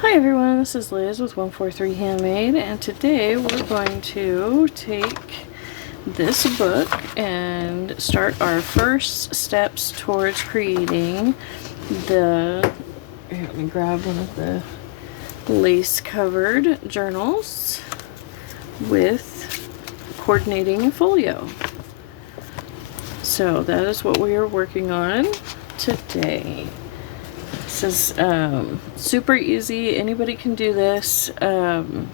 Hi everyone, this is Liz with 143 Handmade, and today we're going to take this book and start our first steps towards creating the, here, let me grab one of the lace covered journals with coordinating folio. So that is what we are working on today. This is super easy. Anybody can do this. You can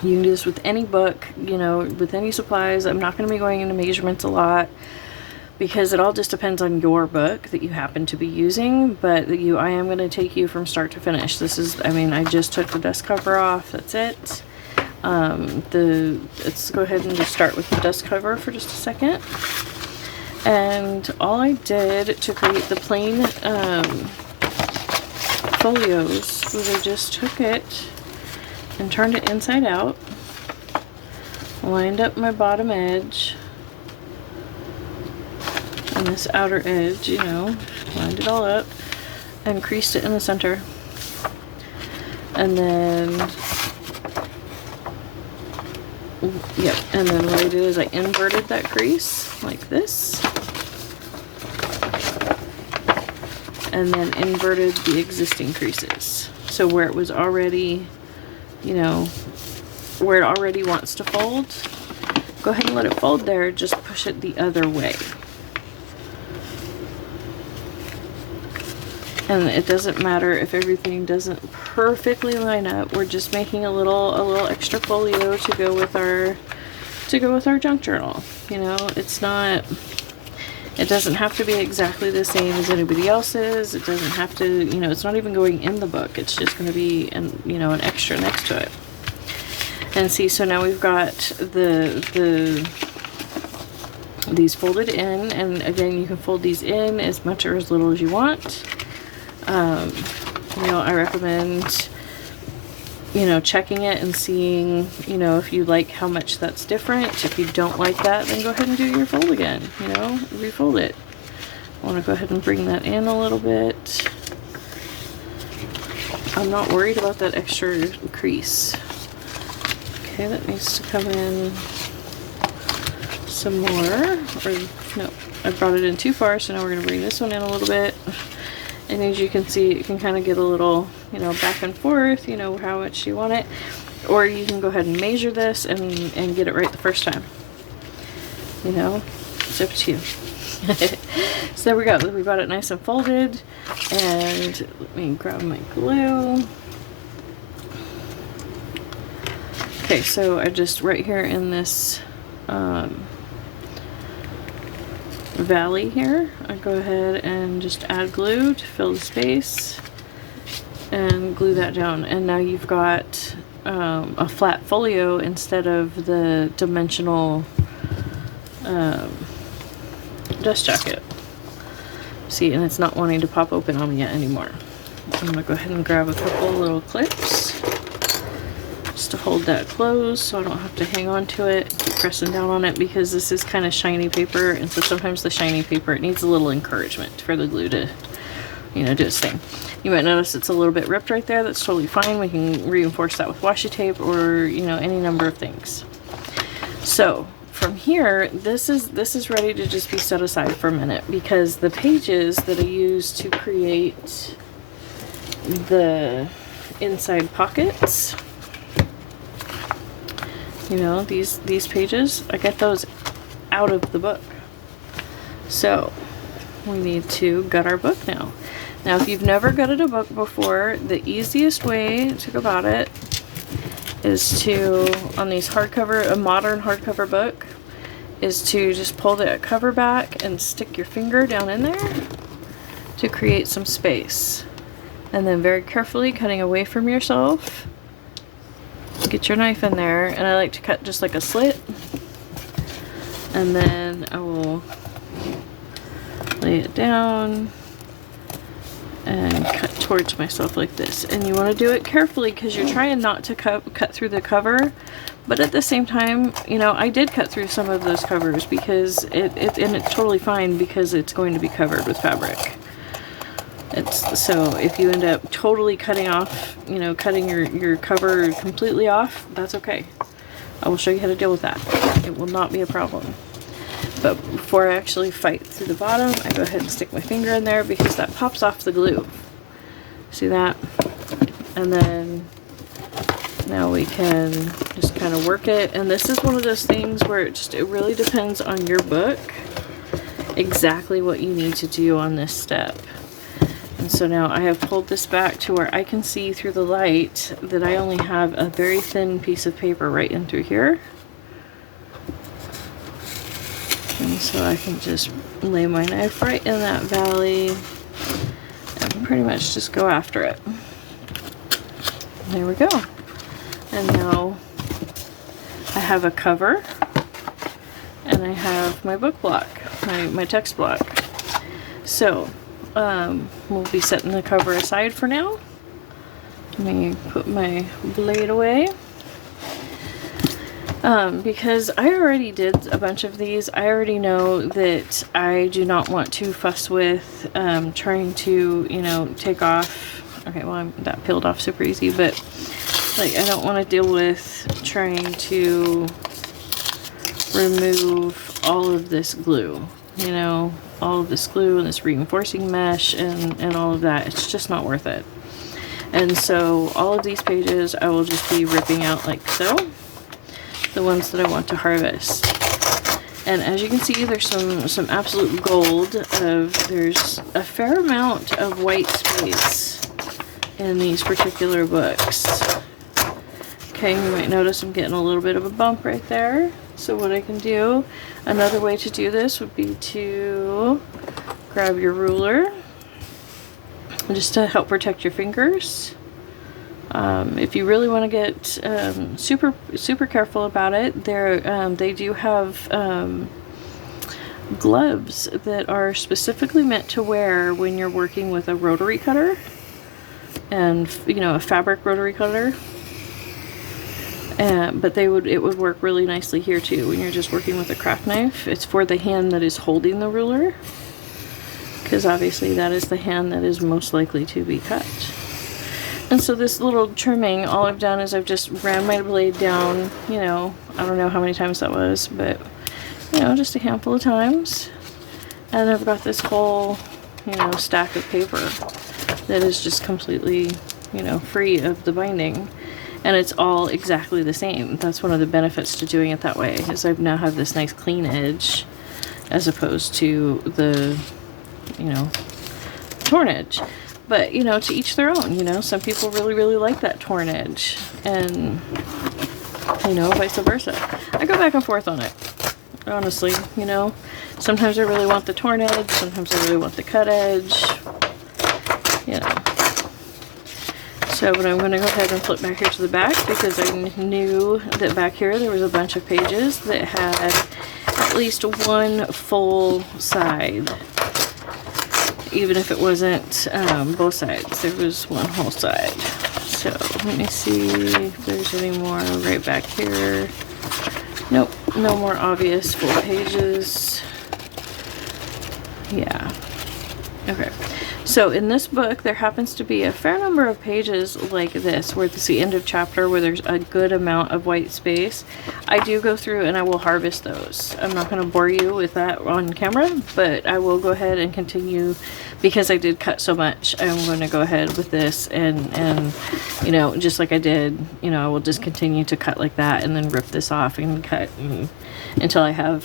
do this with any book, you know, with any supplies. I'm not going to be going into measurements a lot because it all just depends on your book that you happen to be using. But I am going to take you from start to finish. This is, I mean, I just took the dust cover off. That's it. Let's go ahead and just start with the dust cover for just a second. And all I did to create the plain folios was I just took it and turned it inside out, lined up my bottom edge and this outer edge, you know, lined it all up and creased it in the center. And then, yep, and then what I did is I inverted that crease like this. And then inverted the existing creases. So where it was already, you know, where it already wants to fold, go ahead and let it fold there, just push it the other way. And it doesn't matter if everything doesn't perfectly line up. We're just making a little extra folio to go with our junk journal. You know, it doesn't have to be exactly the same as anybody else's. It doesn't have to, you know, it's not even going in the book. It's just going to be, you know, an extra next to it. And see, so now we've got these folded in, and again, you can fold these in as much or as little as you want. You know, I recommend, you know, checking it and seeing, you know, if you like how much that's different. If you don't like that, then go ahead and do your fold again, you know, refold it. I want to go ahead and bring that in a little bit. I'm not worried about that extra crease. Okay, that needs to come in some more, or no, I brought it in too far, so now we're going to bring this one in a little bit. And as you can see, it can kind of get a little, you know, back and forth, you know, how much you want it. Or you can go ahead and measure this and get it right the first time. You know, it's up to you. So there we go. We got it nice and folded. And let me grab my glue. Okay, so I just, right here in this valley here, I go ahead and just add glue to fill the space and glue that down, and now you've got a flat folio instead of the dimensional dust jacket. See, and it's not wanting to pop open on me yet anymore. I'm gonna go ahead and grab a couple little clips just to hold that closed so I don't have to hang on to it, keep pressing down on it, because this is kind of shiny paper, and so sometimes the shiny paper, it needs a little encouragement for the glue to, you know, do its thing. You might notice it's a little bit ripped right there. That's totally fine. We can reinforce that with washi tape or, you know, any number of things. So from here, this is ready to just be set aside for a minute, because the pages that I use to create the inside pockets, you know, these pages, I get those out of the book. So we need to gut our book now. Now, if you've never gutted a book before, the easiest way to go about it is to, on these hardcover, a modern hardcover book, is to just pull the cover back and stick your finger down in there to create some space. And then very carefully cutting away from yourself, get your knife in there, and I like to cut just like a slit, and then I will lay it down and cut towards myself like this. And you want to do it carefully because you're trying not to cut through the cover, but at the same time, you know, I did cut through some of those covers because and it's totally fine because it's going to be covered with fabric. So if you end up totally cutting off, you know, cutting your cover completely off, that's okay. I will show you how to deal with that. It will not be a problem. But before I actually fight through the bottom, I go ahead and stick my finger in there because that pops off the glue. See that? And then now we can just kind of work it. And this is one of those things where it really depends on your book exactly what you need to do on this step. And so now I have pulled this back to where I can see through the light that I only have a very thin piece of paper right in through here. And so I can just lay my knife right in that valley and pretty much just go after it. There we go. And now I have a cover and I have my book block, my text block. So we'll be setting the cover aside for now. Let me put my blade away. Because I already did a bunch of these, I already know that I do not want to fuss with trying to, you know, take off. Okay, well, that peeled off super easy, but like I don't want to deal with trying to remove all of this glue, you know, all of this glue and this reinforcing mesh and all of that. It's just not worth it. And so all of these pages I will just be ripping out like so, the ones that I want to harvest. And as you can see, there's some absolute gold. There's a fair amount of white space in these particular books. Okay, you might notice I'm getting a little bit of a bump right there. So what I can do, another way to do this would be to grab your ruler just to help protect your fingers. If you really want to get super careful about it, they do have gloves that are specifically meant to wear when you're working with a rotary cutter, and you know, a fabric rotary cutter. But it would work really nicely here too when you're just working with a craft knife. It's for the hand that is holding the ruler, because obviously that is the hand that is most likely to be cut. And so this little trimming, all I've done is I've just ran my blade down, you know, I don't know how many times that was, but, you know, just a handful of times. And I've got this whole, you know, stack of paper that is just completely, you know, free of the binding. And it's all exactly the same. That's one of the benefits to doing it that way, is I now have this nice clean edge as opposed to the, you know, torn edge. But, you know, to each their own, you know. Some people really, really like that torn edge. And, you know, vice versa. I go back and forth on it, honestly, you know. Sometimes I really want the torn edge. Sometimes I really want the cut edge. You know. So, but I'm going to go ahead and flip back here to the back because I knew that back here there was a bunch of pages that had at least one full side. Even if it wasn't both sides, there was one whole side. So let me see if there's any more right back here. Nope, no more obvious full pages. Yeah. Okay. So in this book, there happens to be a fair number of pages like this, where it's the end of chapter, where there's a good amount of white space. I do go through and I will harvest those. I'm not going to bore you with that on camera, but I will go ahead and continue, because I did cut so much. I'm going to go ahead with this and you know, just like I did, you know, I will just continue to cut like that and then rip this off and cut until I have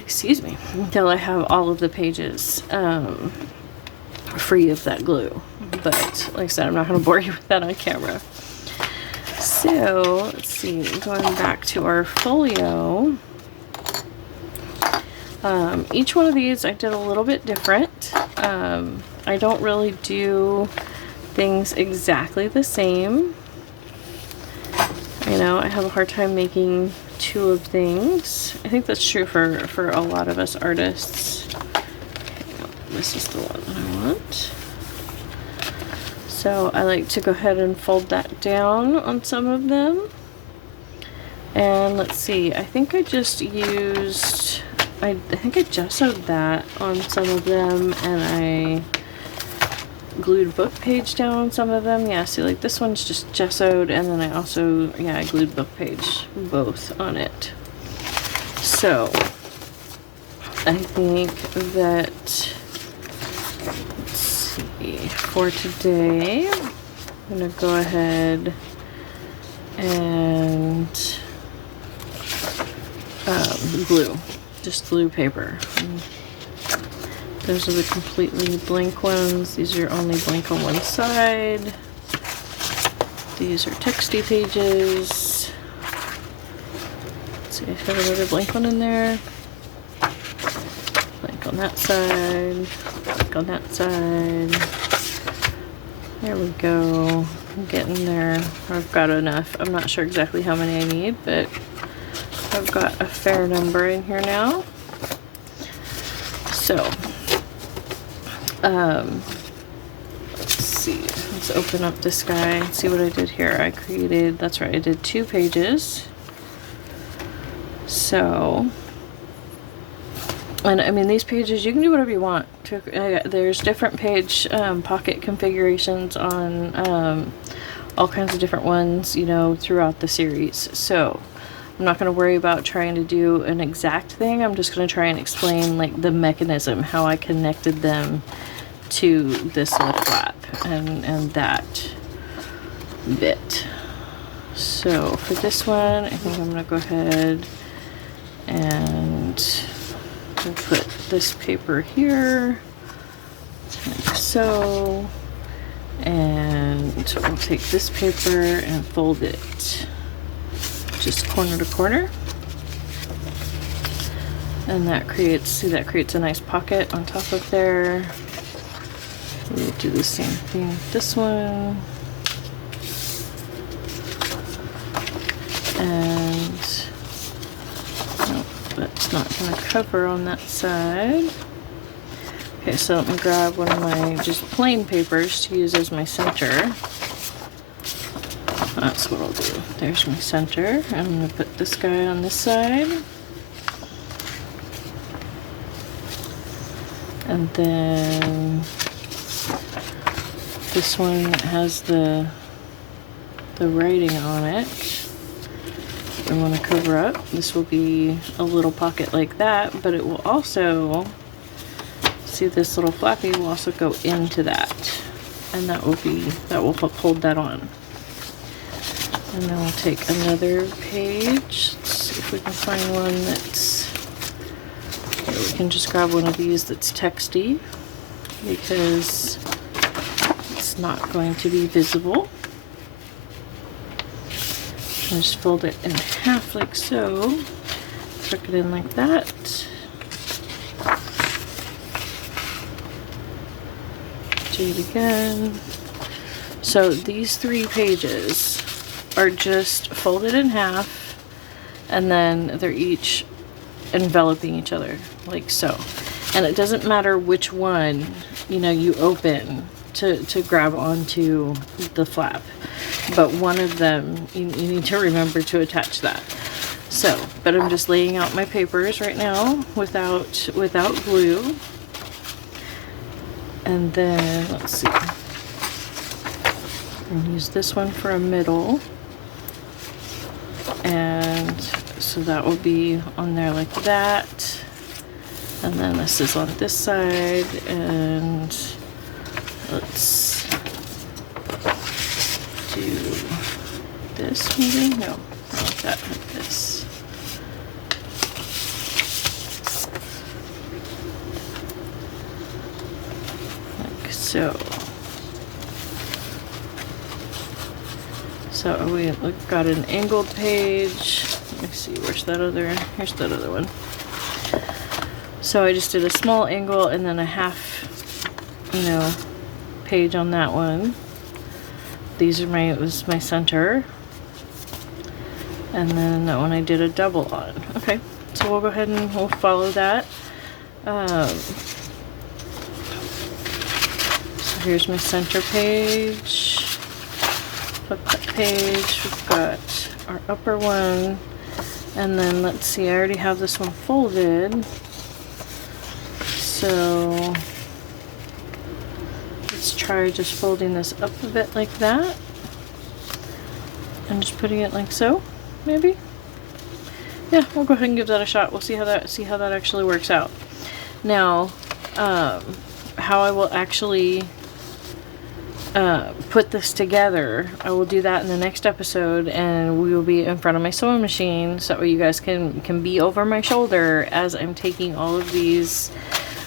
excuse me, until I have all of the pages free of that glue. But like I said, I'm not going to bore you with that on camera. So let's see, going back to our folio, each one of these I did a little bit different. I don't really do things exactly the same. You know, I have a hard time making two of things. I think that's true for a lot of us artists. Okay, no, this is the one that I want. So I like to go ahead and fold that down on some of them. And let's see, I think I just used I think I gessoed that on some of them, and I glued book page down on some of them. Yeah, see, like this one's just gessoed, and then I also, yeah, I glued book page both on it. So I think that, let's see, for today, I'm gonna go ahead and glue, just glue paper. And those are the completely blank ones. These are only blank on one side. These are texty pages. Let's see, I have another blank one in there. Blank on that side. Blank on that side. There we go. I'm getting there. I've got enough. I'm not sure exactly how many I need, but I've got a fair number in here now. So, let's see. Let's open up this guy and see what I did here. I created, that's right, I did 2 pages. So, and I mean, these pages, you can do whatever you want. There's different page pocket configurations on all kinds of different ones, you know, throughout the series. So I'm not going to worry about trying to do an exact thing. I'm just going to try and explain like the mechanism, how I connected them to this little flap and that bit. So for this one, I think I'm going to go ahead and we'll put this paper here, like so, and we'll take this paper and fold it just corner to corner, and that creates, see, that creates a nice pocket on top of there. We'll do the same thing with this one, and nope, that's not going to cover on that side. Okay, so let me grab one of my just plain papers to use as my center. That's what I'll do. There's my center. I'm going to put this guy on this side. And then this one that has the writing on it, I want to cover up. This will be a little pocket like that, but it will also, see, this little flappy will also go into that, and that will hold that on. And then we'll take another page. Let's see if we can find one that's, here, we can just grab one of these that's texty, because it's not going to be visible. And just fold it in half like so. Tuck it in like that. Do it again. So these 3 pages are just folded in half, and then they're each enveloping each other like so. And it doesn't matter which one, you know, you open to grab onto the flap, but one of them you need to remember to attach that. So, but I'm just laying out my papers right now without glue. And then let's see, and use this one for a middle, and so that will be on there like that, and then this is on this side, and let's do this maybe, no, not that, like this. Like so. So we've got an angled page. Let me see, where's that other, here's that other one. So I just did a small angle and then a half, you know, page on that one. These are it was my center. And then that one I did a double on. Okay, so we'll go ahead and we'll follow that. So here's my center page. Flip that page, we've got our upper one, and then let's see, I already have this one folded, So let's try just folding this up a bit like that and just putting it like so, maybe. Yeah, we'll go ahead and give that a shot. We'll see how that actually works out. Now, how I will actually put this together, I will do that in the next episode, and we will be in front of my sewing machine so you guys can be over my shoulder as I'm taking all of these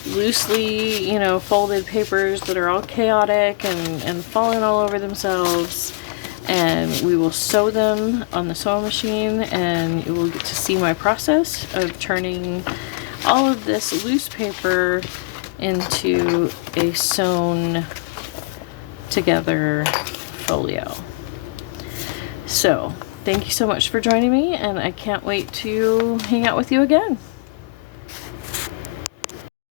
loosely, you know, folded papers that are all chaotic and falling all over themselves, and we will sew them on the sewing machine, and you will get to see my process of turning all of this loose paper into a sewn together folio. So thank you so much for joining me, and I can't wait to hang out with you again.